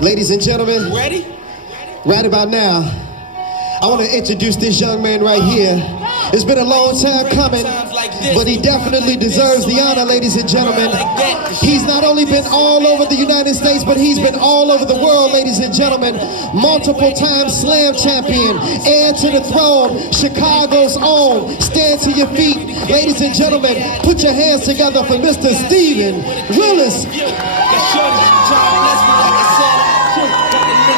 Ladies and gentlemen, ready? Right about now, I want to introduce this young man right here. It's been a long time coming, but he definitely deserves the honor, ladies and gentlemen. He's not only been all over the United States, but he's been all over the world, ladies and gentlemen. Multiple-time slam champion, heir to the throne, Chicago's own. Stand to your feet, ladies and gentlemen. Put your hands together for Mr. Stephen Willis.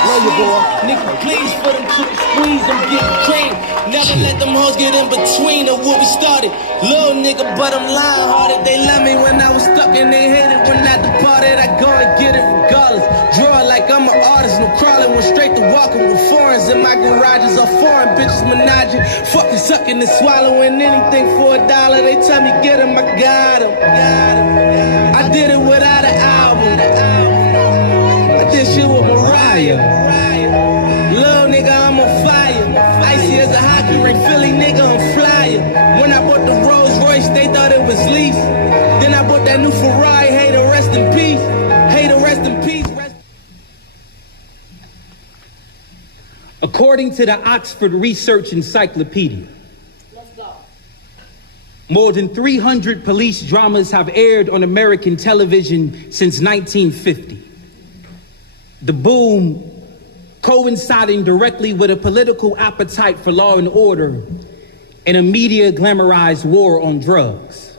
Love you, boy. Nigga, please for them to squeeze them, get cream. Never let them hoes get in between of what we started. Little nigga, but I'm lying hearted. They love me when I was stuck and they hated when I departed. I go and get it regardless. Draw like I'm an artist, no crawling. Went straight to walking with foreigns in my garages. All foreign bitches menaging, fucking sucking and swallowing anything for $1. They tell me get him, I got him. I did it without an album. I did shit with Mariah. Little nigga, I'm on fire. Icy as a hockey ring, Philly nigga, I'm flyer. When I bought the Rolls Royce, they thought it was lease. Then I bought that new Ferrari, hey to rest in peace. Hey to rest in peace. According to the Oxford Research Encyclopedia, more than 300 police dramas have aired on American television since 1950. The boom coinciding directly with a political appetite for law and order and a media glamorized war on drugs.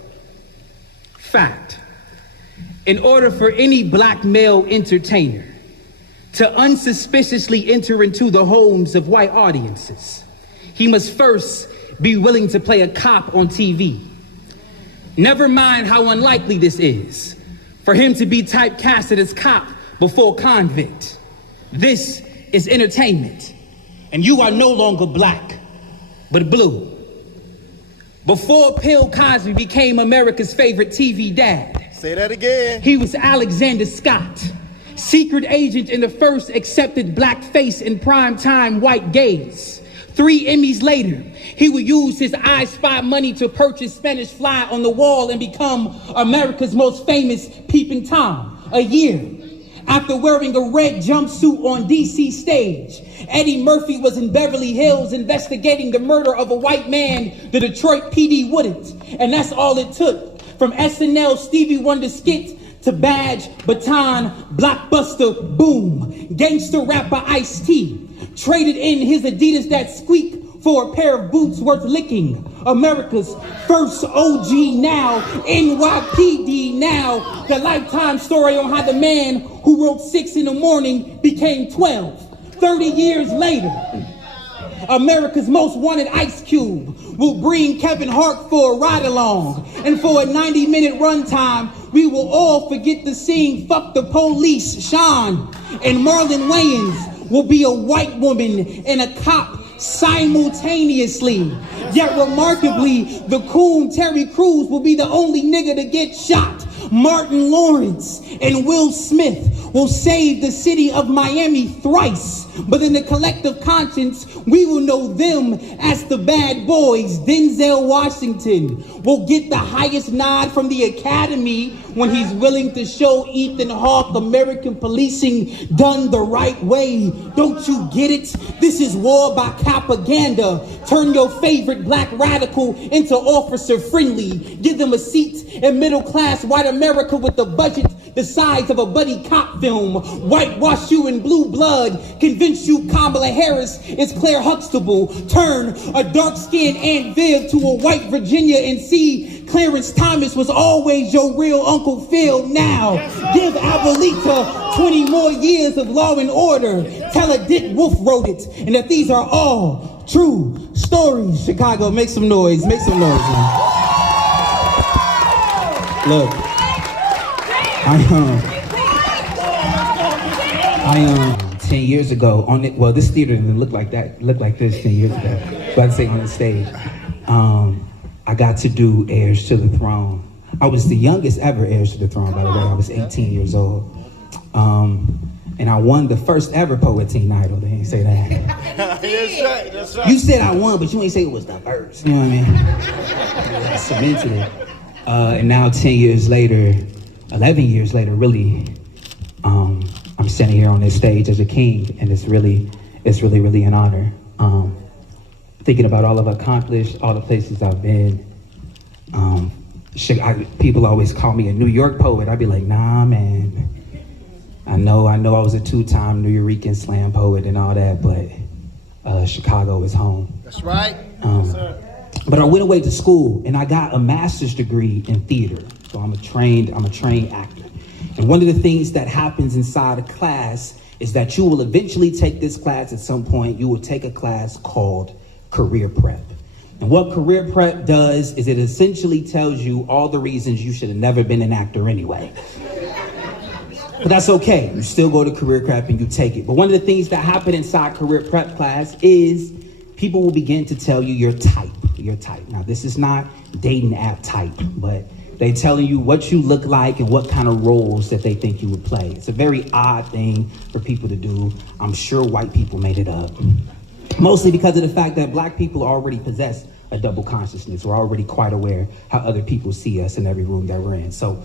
Fact: in order for any black male entertainer to unsuspiciously enter into the homes of white audiences, he must first be willing to play a cop on TV. Never mind how unlikely this is for him to be typecasted as cop before convict. This is entertainment, and you are no longer black, but blue. Before Bill Cosby became America's favorite TV dad, say that again, he was Alexander Scott, secret agent in the first accepted black face in primetime white gaze. 3 Emmys later, he would use his I Spy money to purchase Spanish Fly on the Wall and become America's most famous Peeping Tom. A year after wearing a red jumpsuit on DC stage, Eddie Murphy was in Beverly Hills investigating the murder of a white man the Detroit PD wouldn't. And that's all it took. From SNL Stevie Wonder skit to badge, baton, blockbuster, boom. Gangster rapper Ice-T traded in his Adidas that squeak for a pair of boots worth licking. America's first OG now, NYPD now. The Lifetime story on how the man who wrote 6 in the morning became 12. 30 years later, America's most wanted Ice Cube will bring Kevin Hart for a ride along. And for a 90-minute runtime, we will all forget the scene, fuck the police, Sean. And Marlon Wayans will be a white woman and a cop simultaneously. Yet remarkably, the coon Terry Crews will be the only nigga to get shot. Martin Lawrence and Will Smith will save the city of Miami thrice. But in the collective conscience, we will know them as the bad boys. Denzel Washington will get the highest nod from the Academy when he's willing to show Ethan Hawke American policing done the right way. Don't you get it? This is war by propaganda. Turn your favorite black radical into officer friendly. Give them a seat in middle class white America with a budget the size of a buddy cop film. Whitewash you in blue blood. Convince you Kamala Harris is Claire Huxtable. Turn a dark-skinned Aunt Viv to a white Virginia and see Clarence Thomas was always your real Uncle Phil. Now, give Abuelita 20 more years of law and order. Tell her Dick Wolf wrote it, and that these are all true stories. Chicago, make some noise. Make some noise, man. Look, I 10 years ago on it. Well, this theater didn't look like that. Looked like this 10 years ago. So I'd say on the stage, I got to do Heirs to the Throne. I was the youngest ever Heirs to the Throne, by the way. I was 18 years old. And I won the first ever Poet Teen Idol. They ain't say that. That's right, that's right. You said I won, but you ain't say it was the first. You know what I mean? I cemented it. And now 10 years later, 11 years later, really, I'm standing here on this stage as a king, and it's really an honor. Thinking about all I've accomplished, all the places I've been. People always call me a New York poet. I'd be like, nah, man. I know I was a 2-time New Yorican slam poet and all that, but Chicago is home. That's right. Yes, sir. But I went away to school and I got a master's degree in theater. So I'm a trained actor. And one of the things that happens inside a class is that you will eventually take this class at some point. You will take a class called career prep. And what career prep does is it essentially tells you all the reasons you should have never been an actor anyway. But that's okay. You still go to career prep and you take it. But one of the things that happen inside career prep class is people will begin to tell you your type. Now, this is not dating app type, but they telling you what you look like and what kind of roles that they think you would play. It's a very odd thing for people to do. I'm sure white people made it up. Mostly because of the fact that black people already possess a double consciousness. We're already quite aware how other people see us in every room that we're in. So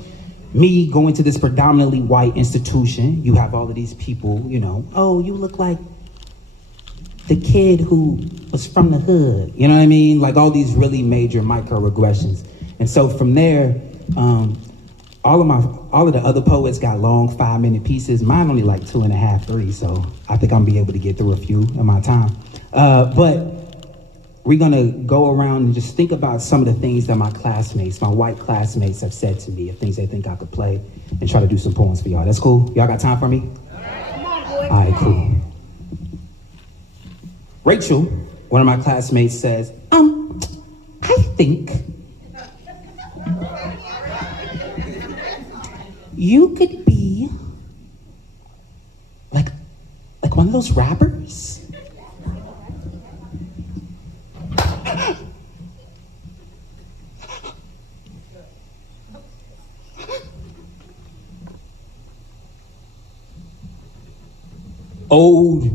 me going to this predominantly white institution, you have all of these people, oh, you look like the kid who was from the hood. You know what I mean? Like all these really major microaggressions. And so from there, all of the other poets got long 5-minute pieces. Mine only like 2.5, 3. So I think I'm gonna be able to get through a few in my time. But we're gonna go around and just think about some of the things that my white classmates have said to me, of things they think I could play, and try to do some poems for y'all. That's cool? Y'all got time for me? All right, cool. Rachel, one of my classmates, says, I think you could be like one of those rappers. Ode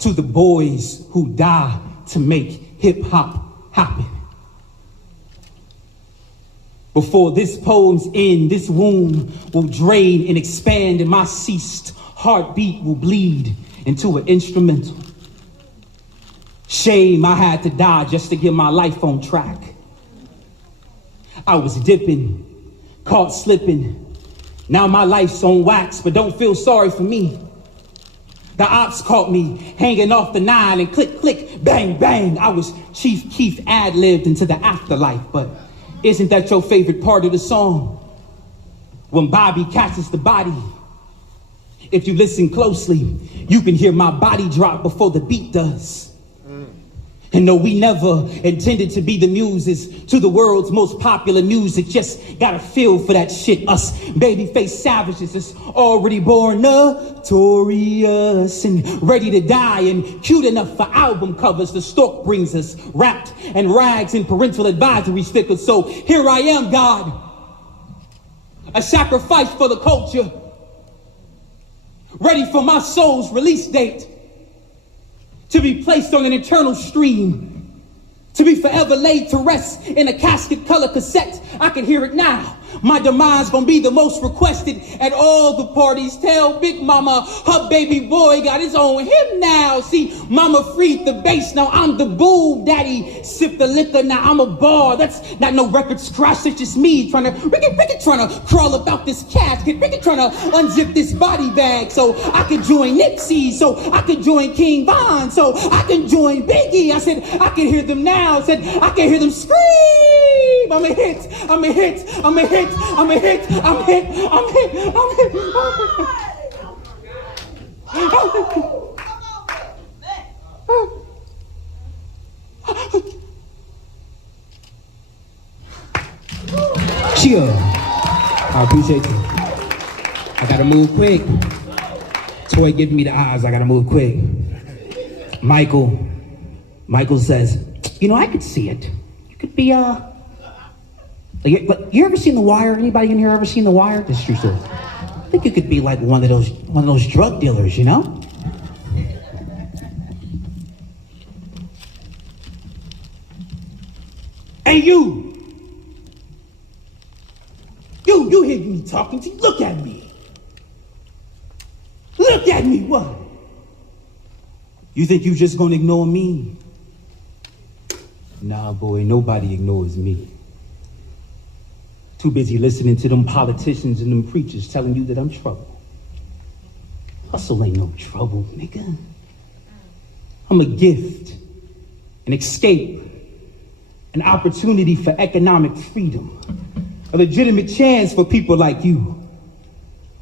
to the boys who die to make hip hop happen. Before this poem's end, this womb will drain and expand, and my ceased heartbeat will bleed into an instrumental. Shame I had to die just to get my life on track. I was dipping, caught slipping. Now my life's on wax, but don't feel sorry for me. The ops caught me hanging off the 9 and click, click, bang, bang. I was Chief Keef ad-libbed into the afterlife, but isn't that your favorite part of the song? When Bobby catches the body. If you listen closely, you can hear my body drop before the beat does. And no, we never intended to be the muses to the world's most popular music. Just got a feel for that shit. Us babyface savages is already born notorious and ready to die and cute enough for album covers. The stork brings us wrapped in rags and parental advisory stickers. So here I am, God, a sacrifice for the culture, ready for my soul's release date. To be placed on an eternal stream, to be forever laid to rest in a casket color cassette. I can hear it now. My demise gonna be the most requested at all the parties. Tell Big Mama her baby boy got his own him now. See, Mama freed the bass, now I'm the boo. Daddy sip the liquor, now I'm a bar. That's not no record scratch, it's just me trying to trying to crawl about this casket. Ricky trying to unzip this body bag so I can join Nipsey, so I can join King Von, so I can join Biggie. I said I can hear them now. I said I can hear them scream. I'm a hit. I'm a hit. I'm a hit. I'm a hit, I'm hit, I'm hit, I'm hit, Chill. I appreciate you. I gotta move quick. Toy giving me the eyes, I gotta move quick. Michael says, I could see it. You could be, you ever seen The Wire? Anybody in here ever seen The Wire? That's true, sir. I think you could be like one of those drug dealers, Hey, you hear me talking to you? Look at me. Look Look at me, what? You think you just gonna ignore me? Nah, boy, nobody ignores me. Too busy listening to them politicians and them preachers telling you that I'm trouble. Hustle ain't no trouble, nigga. I'm a gift, an escape, an opportunity for economic freedom, a legitimate chance for people like you.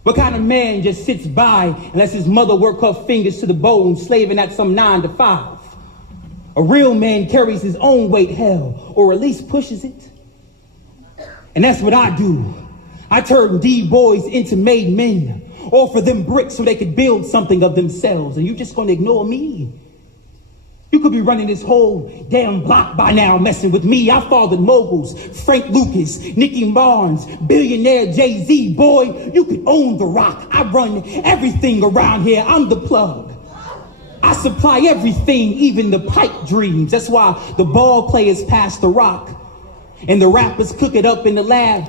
What kind of man just sits by and lets his mother work her fingers to the bone, slaving at some 9 to 5? A real man carries his own weight, hell, or at least pushes it. And that's what I do. I turn D-boys into made men, offer them bricks so they could build something of themselves, and you just gonna ignore me? You could be running this whole damn block by now messing with me. I fathered moguls, Frank Lucas, Nicky Barnes, billionaire Jay-Z. Boy, you could own the rock. I run everything around here. I'm the plug. I supply everything, even the pipe dreams. That's why the ball players pass the rock and the rappers cook it up in the lab.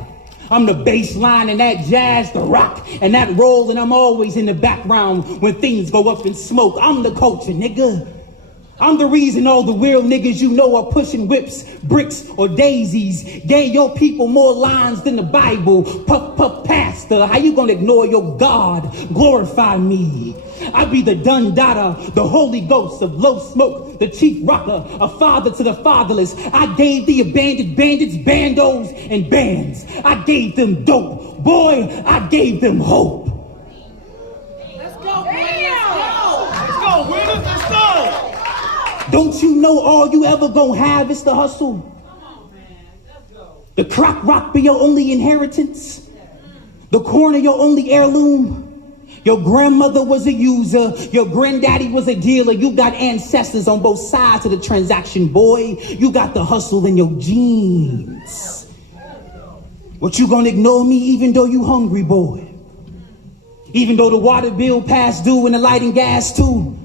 I'm the bass line and that jazz, the rock and that roll, and I'm always in the background when things go up in smoke. I'm the culture, nigga. I'm the reason all the real niggas you know are pushing whips, bricks, or daisies. Gave your people more lines than the Bible. Puff, puff, pastor, how you gonna ignore your God? Glorify me. I be the Dundada, the Holy Ghost of low smoke, the chief rocker, a father to the fatherless. I gave the abandoned bandits bandos and bands. I gave them dope. Boy, I gave them hope. Let's go, man. Let's go, Willis. Let's go. Don't you know all you ever gonna have is the hustle? Come on, man. Let's go. The crock rock be your only inheritance. The corner your only heirloom. Your grandmother was a user. Your granddaddy was a dealer. You got ancestors on both sides of the transaction, boy. You got the hustle in your genes. What, you gonna ignore me even though you hungry, boy? Even though the water bill past due and the light and gas too?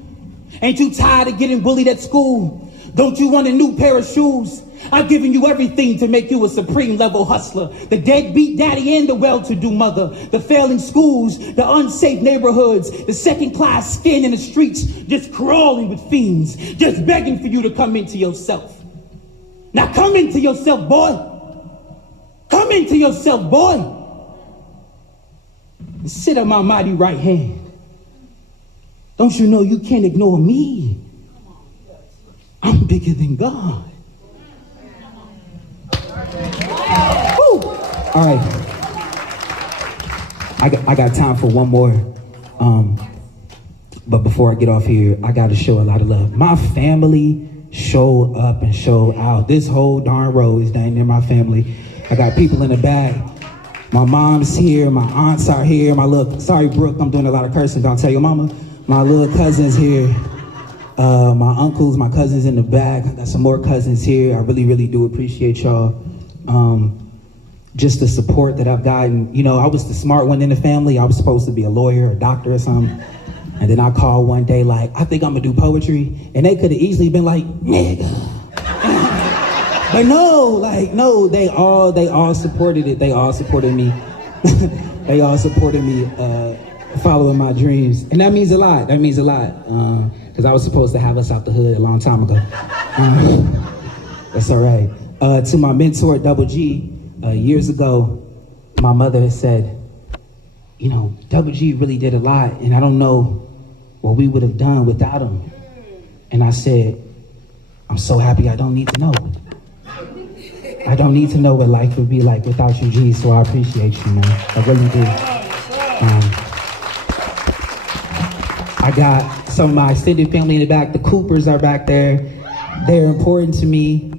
Ain't you tired of getting bullied at school? Don't you want a new pair of shoes? I've given you everything to make you a supreme level hustler. The deadbeat daddy and the well-to-do mother. The failing schools, the unsafe neighborhoods, the second-class skin in the streets, just crawling with fiends, just begging for you to come into yourself. Now come into yourself, boy. Come into yourself, boy. And sit on my mighty right hand. Don't you know you can't ignore me? I'm bigger than God. Woo. All right. I got time for one more. But before I get off here, I got to show a lot of love. My family show up and show out. This whole darn road is down near my family. I got people in the back. My mom's here. My aunts are here. Sorry, Brooke, I'm doing a lot of cursing. Don't tell your mama. My little cousins here, my uncles, my cousins in the back. I got some more cousins here. I really, really do appreciate y'all. Just the support that I've gotten. You know, I was the smart one in the family. I was supposed to be a lawyer, a doctor or something. And then I called one day like, I think I'm gonna do poetry. And they could have easily been like, nigga. But no, they all supported it. They all supported me. They all supported me following my dreams. And that means a lot. Because I was supposed to have us out the hood a long time ago. That's all right. To my mentor, Double G, years ago, my mother had said, you know, Double G really did a lot, and I don't know what we would have done without him. And I said, I'm so happy I don't need to know. I don't need to know what life would be like without you, G, so I appreciate you, man. I really do. I got some of my extended family in the back. The Coopers are back there. They're important to me.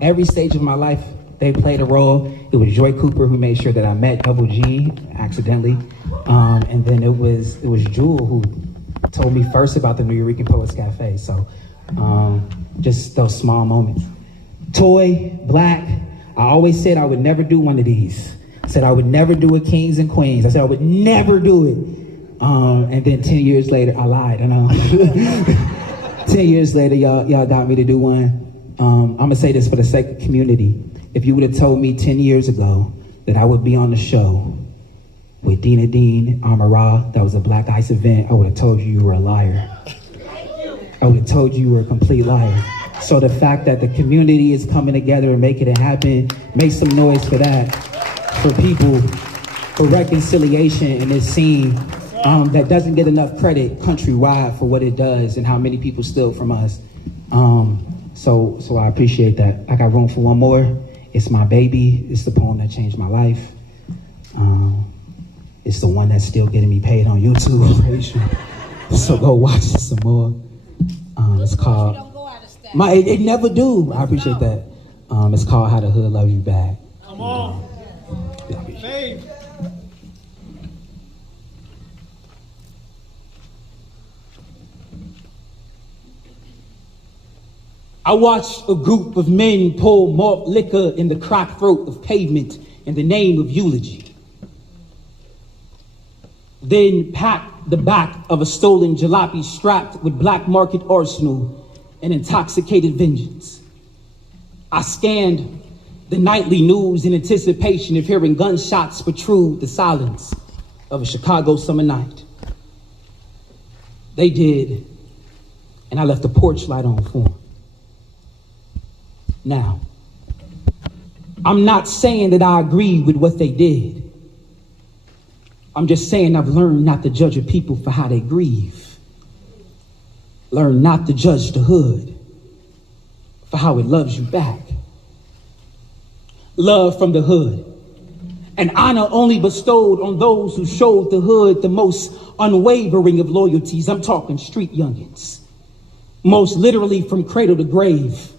Every stage of my life, they played a role. It was Joy Cooper who made sure that I met Double G accidentally. And then it was Jewel who told me first about the New York Poets Cafe. So just those small moments. Toy, BLAQ, I always said I would never do one of these. I said I would never do a Kings and Queens. I said I would never do it. And then 10 years later, I lied, I know. 10 years later, y'all got me to do one. I'm gonna say this for the sake of community. If you would have told me 10 years ago that I would be on the show with Dina Dean, Amara. That was a Black Ice event. I would have told you were a liar. I would have told you were a complete liar. So the fact that the community is coming together and making it happen, make some noise for that. For people, for reconciliation in this scene that doesn't get enough credit countrywide for what it does and how many people steal from us. So I appreciate that. I got room for one more. It's my baby. It's the poem that changed my life. It's the one that's still getting me paid on YouTube, I'm pretty sure. So go watch it some more. It's called, it never do. I appreciate that. It's called How the Hood Loves You Back. Come on. Hey. I watched a group of men pour malt liquor in the cracked throat of pavement in the name of eulogy. Then pat the back of a stolen jalopy strapped with black market arsenal and intoxicated vengeance. I scanned the nightly news in anticipation of hearing gunshots protrude the silence of a Chicago summer night. They did, and I left the porch light on for them. Now, I'm not saying that I agree with what they did. I'm just saying I've learned not to judge a people for how they grieve. Learn not to judge the hood for how it loves you back. Love from the hood, an honor only bestowed on those who showed the hood the most unwavering of loyalties. I'm talking street youngins. Most literally from cradle to grave.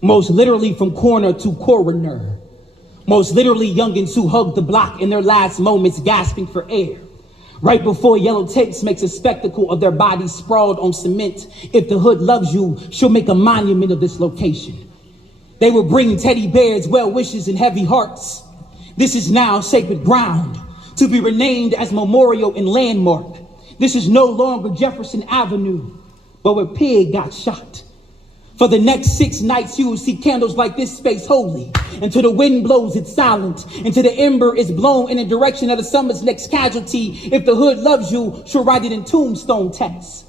Most literally from corner to coroner. Most literally youngins who hug the block in their last moments gasping for air. Right before Yellow Tapes makes a spectacle of their bodies sprawled on cement. If the hood loves you, she'll make a monument of this location. They will bring teddy bears, well wishes, and heavy hearts. This is now sacred ground to be renamed as memorial and landmark. This is no longer Jefferson Avenue, but where Pig got shot. For the next 6 nights, you will see candles like this space holy. Until the wind blows, it's silent. Until the ember is blown in the direction of the summer's next casualty. If the hood loves you, she'll write it in tombstone text.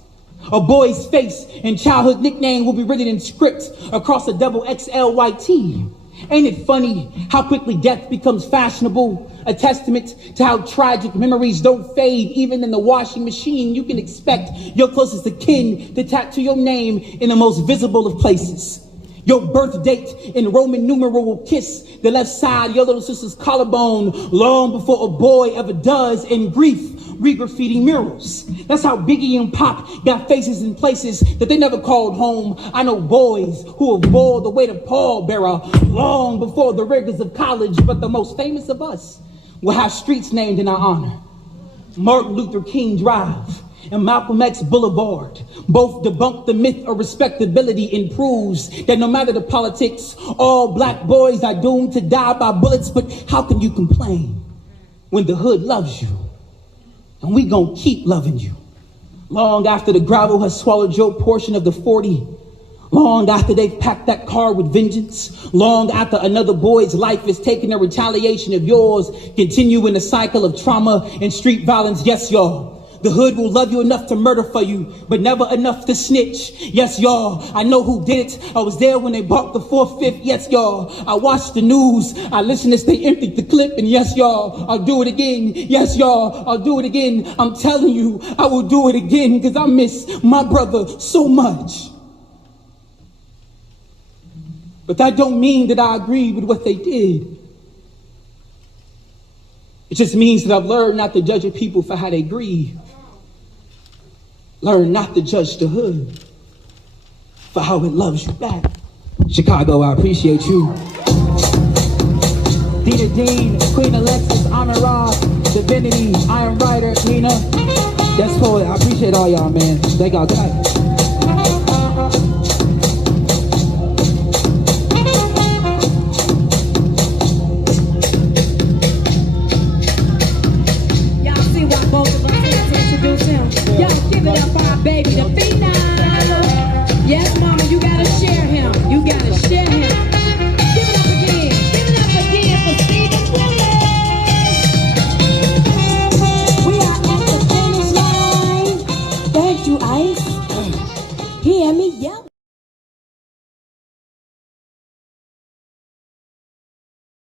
A boy's face and childhood nickname will be written in script across a double XL white tee. Ain't it funny how quickly death becomes fashionable? A testament to how tragic memories don't fade. Even in the washing machine, you can expect your closest of kin to tattoo your name in the most visible of places. Your birth date in Roman numeral will kiss the left side of your little sister's collarbone long before a boy ever does. In grief, re-graffiti murals. That's how Biggie and Pop got faces in places that they never called home. I know boys who have bore the weight of pallbearer long before the rigors of college, but the most famous of us will have streets named in our honor. Martin Luther King Drive and Malcolm X Boulevard both debunk the myth of respectability and proves that no matter the politics, all black boys are doomed to die by bullets. But how can you complain when the hood loves you? And we gonna keep loving you. Long after the gravel has swallowed your portion of the 40. Long after they've packed that car with vengeance. Long after another boy's life is taken in retaliation of yours. Continuing the cycle of trauma and street violence. Yes, y'all. The hood will love you enough to murder for you, but never enough to snitch. Yes, y'all. I know who did it. I was there when they bought the 4/5. Yes, y'all. I watched the news. I listened as they emptied the clip. And yes, y'all, I'll do it again. Yes, y'all, I'll do it again. I'm telling you, I will do it again because I miss my brother so much. But that don't mean that I agree with what they did. It just means that I've learned not to judge a people for how they grieve. Learn not to judge the hood for how it loves you back. Chicago, I appreciate you. Dina Dean, Queen Alexis, Amara, Divinity, I Am Writer, Nina. That's poet. I appreciate all y'all, man. Thank y'all. Good night. Baby, the phenom. Yes, mama, you gotta share him. You gotta share him. Give it up again. Give it up again for Stephen Willis. hear me yell.